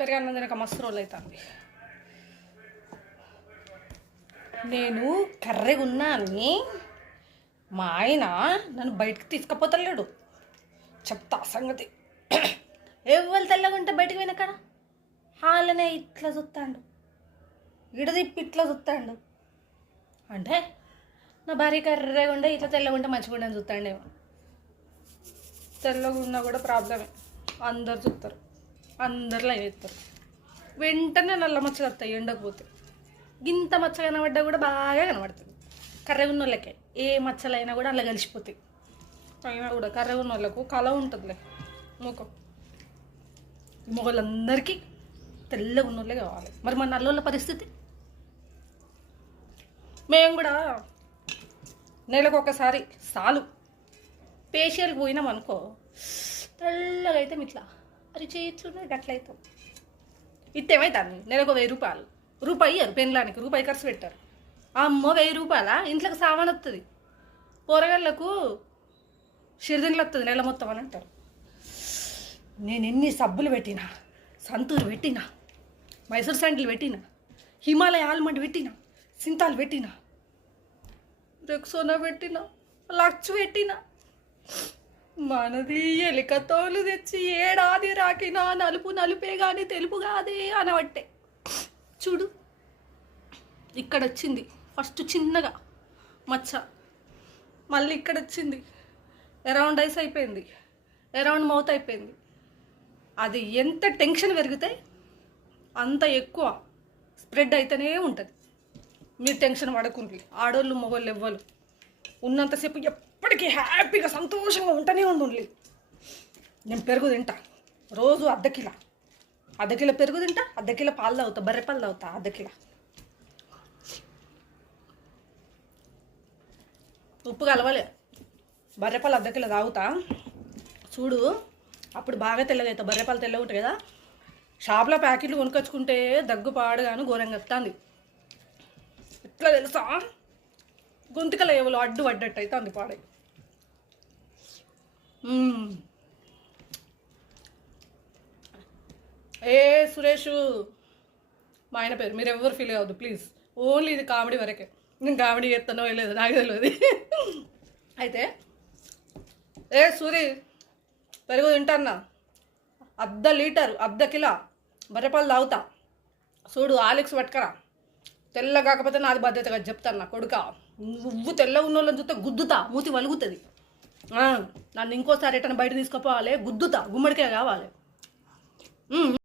పెరిగన్నం తినక మస్తు రోజులు అవుతుంది. నేను కర్రెగా ఉన్నా అని మా ఆయన నన్ను బయటకు తీసుకుపోతలేడు. చెప్తా సంగతి. ఎవరు తెల్లగా ఉంటే బయటకు పోయినక్కడ హాలనే ఇట్లా చూస్తాడు, ఇడదిప్పి ఇట్లా చూస్తాడు. అంటే నా భార్య కర్రెగా ఉండే ఇట్లా తెల్లగా ఉంటే మంచిగా ఉండని చూస్తాడేమో. తెల్లగా ఉన్నా కూడా ప్రాబ్లమే. అందరు చూస్తారు, అందరు లైన్ ఎత్తారు. వెంటనే నల్ల మచ్చలు వస్తాయి ఎండకపోతే. గింత మచ్చ కనబడ్డా కూడా బాగా కనబడుతుంది. కర్రెగా ఉన్న వాళ్ళకే ఏ మచ్చలైనా కూడా అలా కలిసిపోతాయి. అయినా కూడా కర్రెగా ఉన్న వాళ్ళకు కళ ఉంటుందిలే ముఖం. మొగలందరికీ తెల్లగా ఉన్న వాళ్ళే కావాలి. మరి మన నల్లోళ్ళ పరిస్థితి? మేము కూడా నెలకు ఒకసారి సాలు ఫేషియల్కి పోయినాం అనుకో, తెల్లగా అయితే ఇట్లా అది చేయొచ్చు గట్లయితాం. ఇట్టేమైతుంది నెలకు 1000 రూపాయలు. రూపాయి ఇయ్యరు పెళ్ళానికి, రూపాయి ఖర్చు పెట్టారు. అమ్మో 1000 రూపాయల ఇంట్లోకి సామాన్ వస్తుంది. కూరగాయలకు షిరిదిండ్లు వస్తుంది నెల మొత్తం అని అంటారు. నేను ఎన్ని సబ్బులు పెట్టినా, సంతూరు పెట్టినా, మైసూర్ శాండిల్ పెట్టినా, హిమాలయ ఆల్మండ్ పెట్టినా, సింతాలు పెట్టినా, రెక్సోనా పెట్టినా, లక్స్ పెట్టినా, మనది ఎలిక తోలు తెచ్చి ఏడాది రాకినా నలుపు నలుపే కానీ తెలుపు కాదే అనబట్టే. చూడు ఇక్కడ వచ్చింది ఫస్ట్ చిన్నగా మచ్చ, మళ్ళీ ఇక్కడ వచ్చింది అరౌండ్ ఐస్ అయిపోయింది, అరౌండ్ మౌత్ అయిపోయింది. అది ఎంత టెన్షన్ పెరిగితే అంత ఎక్కువ స్ప్రెడ్ అయితేనే ఉంటుంది. మీరు టెన్షన్ పడకుండ్రి. ఆడోళ్ళు మగోళ్ళు ఎవ్వరు ఉన్నంతసేపు ఎప్పటికీ హ్యాపీగా సంతోషంగా ఉంటూనే ఉండండి. నేను పెరుగు తింటా రోజు అర్ధ కిలో పెరుగు తింటా, అర్ధ కిలో పాలు తాగుతా, బర్రె పాలు తాగుతా అర్ధ కిలో. ఉప్పు కలవాలి. బర్రెపాలు అర్ధ కిలో తాగుతా. చూడు అప్పుడు బాగా తెల్లగా అవుతా. బర్రెపాలు తెల్లగా ఉంటాయి కదా. షాప్లో ప్యాకెట్లు కొనుకొచ్చుకుంటే దగ్గు పాడుగాను ఘోరంగా వస్తుంది. ఎట్లా తెలుసా, గొంతుకల ఎవరు అడ్డు పడ్డట్టు అయితే అంది పాడై. ఏ సురేషు మా ఆయన పేరు, మీరు ఎవరు ఫీల్ అవ్వద్దు ప్లీజ్. ఓన్లీ ఇది కామెడీ వరకే. నేను కామెడీ చేస్తానో లేదు నాకు తెలియదు. అయితే ఏ సూరి పెరుగు తింటాన్నా, అర్ధ కిలో బర్రెపాలు తాగుతా. చూడు ఆలిక్స్ పట్టుకరా. తెల్ల కాకపోతే నాది బాధ్యతగా చెప్తాను. నా కొడుక నువ్వు తెల్ల ఉన్న వాళ్ళని చూస్తే గుద్దుతా, మూతి వలుగుతుంది. నన్ను ఇంకోసారి ఎటన్నా బయట తీసుకుపోవాలి, గుద్దుతా, గుమ్మడికాయ కావాలి.